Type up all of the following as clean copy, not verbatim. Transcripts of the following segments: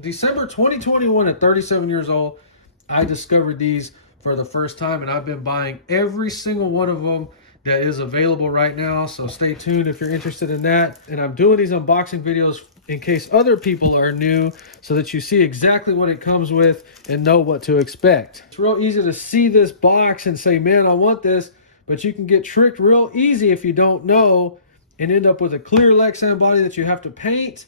December 2021 at 37 years old, I discovered these for the first time, and I've been buying every single one of them that is available right now. So stay tuned if you're interested in that. And I'm doing these unboxing videos in case other people are new, so that you see exactly what it comes with and know what to expect. It's real easy to see this box and say, man, I want this, but you can get tricked real easy if you don't know and end up with a clear Lexan body that you have to paint,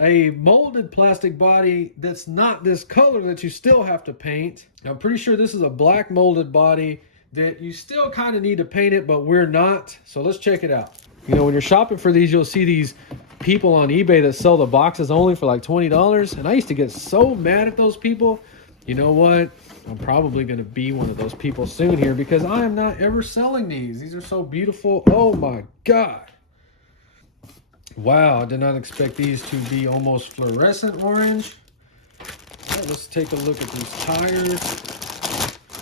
a molded plastic body that's not this color that you still have to paint. I'm pretty sure this is a black molded body that you still kind of need to paint it, but we're not. So let's check it out. You know, when you're shopping for these, you'll see these people on eBay that sell the boxes only for like $20. And I used to get so mad at those people. You know what? I'm probably going to be one of those people soon here, because I am not ever selling these. These are so beautiful. Oh my God. Wow, I did not expect these to be almost fluorescent orange. Right, let's take a look at these tires.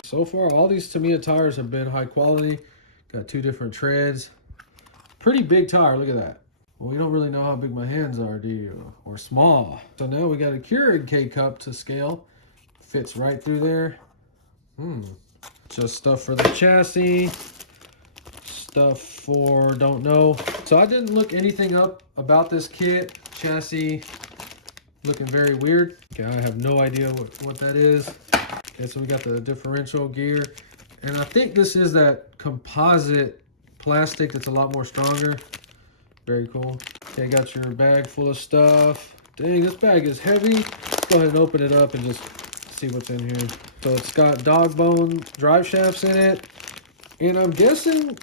So far, all these Tamiya tires have been high quality. Got two different treads. Pretty big tire, look at that. Well, you don't really know how big my hands are, do you? Or small. So now we got a Keurig K-Cup to scale. Fits right through there. Just stuff for the chassis. Stuff for don't know. So I didn't look anything up about this kit. Chassis looking very weird. Okay, I have no idea what that is. Okay, so we got the differential gear, and I think this is that composite plastic that's a lot more stronger. Very cool. Okay, got your bag full of stuff. Dang, this bag is heavy. Let's go ahead and open it up and just see what's in here. So it's got dog bone drive shafts in it, and I'm guessing,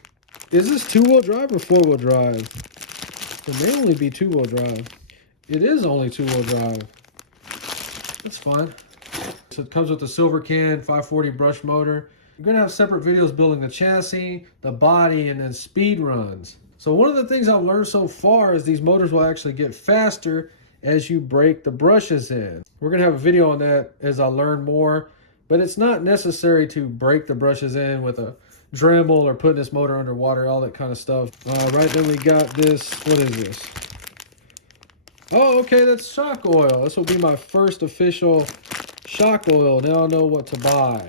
is this two-wheel drive or four-wheel drive? It may only be two-wheel drive. It is only two-wheel drive. That's fine. So it comes with the silver can 540 brush motor. You're going to have separate videos building the chassis, the body, and then speed runs. So one of the things I've learned so far is these motors will actually get faster as you break the brushes in. We're going to have a video on that as I learn more, but it's not necessary to break the brushes in with a Dremel or putting this motor underwater, all that kind of stuff. Right, then we got this. What is this? Oh, okay, that's shock oil. This will be my first official shock oil. Now I know what to buy.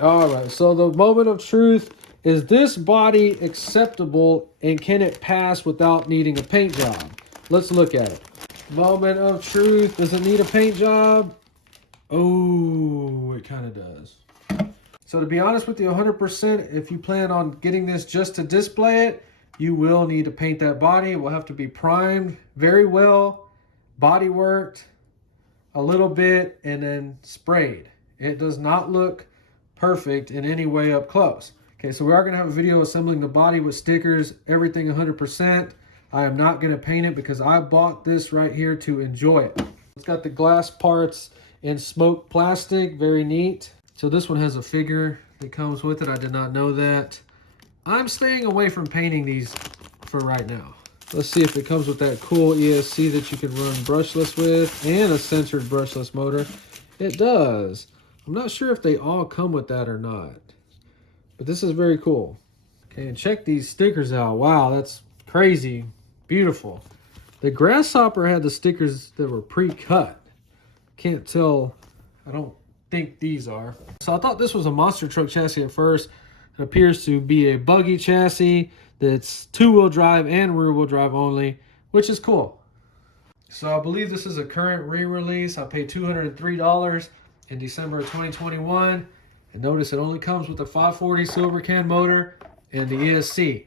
All right, so the moment of truth, is this body acceptable and can it pass without needing a paint job? Let's look at it. Moment of truth, does it need a paint job? Oh, it kind of does. So to be honest with you, 100%, if you plan on getting this just to display it, you will need to paint that body. It will have to be primed very well, body worked a little bit, and then sprayed. It does not look perfect in any way up close. Okay, so we are going to have a video assembling the body with stickers, everything 100%. I am not going to paint it because I bought this right here to enjoy it. It's got the glass parts in smoked plastic, very neat. So this one has a figure that comes with it. I did not know that. I'm staying away from painting these for right now. Let's see if it comes with that cool ESC that you can run brushless with and a censored brushless motor. It does. I'm not sure if they all come with that or not, but this is very cool. Okay, and check these stickers out. Wow, that's crazy. Beautiful. The Grasshopper had the stickers that were pre-cut. Can't tell. I don't think these are. So I thought this was a monster truck chassis at first. It appears to be a buggy chassis that's two-wheel drive and rear-wheel drive only, which is cool. So I believe this is a current re-release. I paid $203 in December of 2021. And notice it only comes with the 540 silver can motor and the ESC.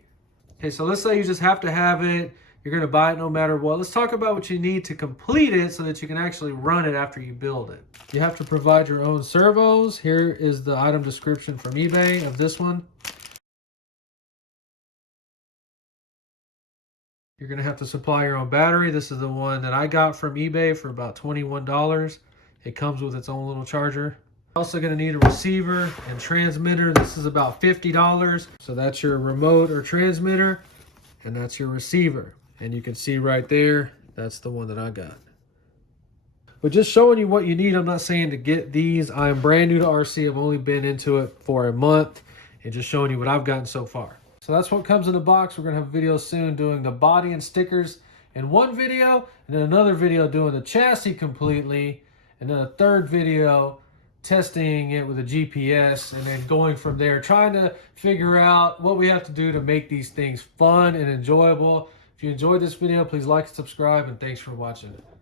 Okay, so let's say you just have to have it. You're going to buy it no matter what. Let's talk about what you need to complete it so that you can actually run it after you build it. You have to provide your own servos. Here is the item description from eBay of this one. You're going to have to supply your own battery. This is the one that I got from eBay for about $21. It comes with its own little charger. Also going to need a receiver and transmitter. This is about $50. So that's your remote or transmitter, and that's your receiver. And you can see right there, that's the one that I got. But just showing you what you need. I'm not saying to get these. I am brand new to RC. I've only been into it for a month, and just showing you what I've gotten so far. So that's what comes in the box. We're going to have a video soon doing the body and stickers in one video, and then another video doing the chassis completely. and then a third video testing it with a GPS, and then going from there, trying to figure out what we have to do to make these things fun and enjoyable. If you enjoyed this video, please like and subscribe, and thanks for watching it.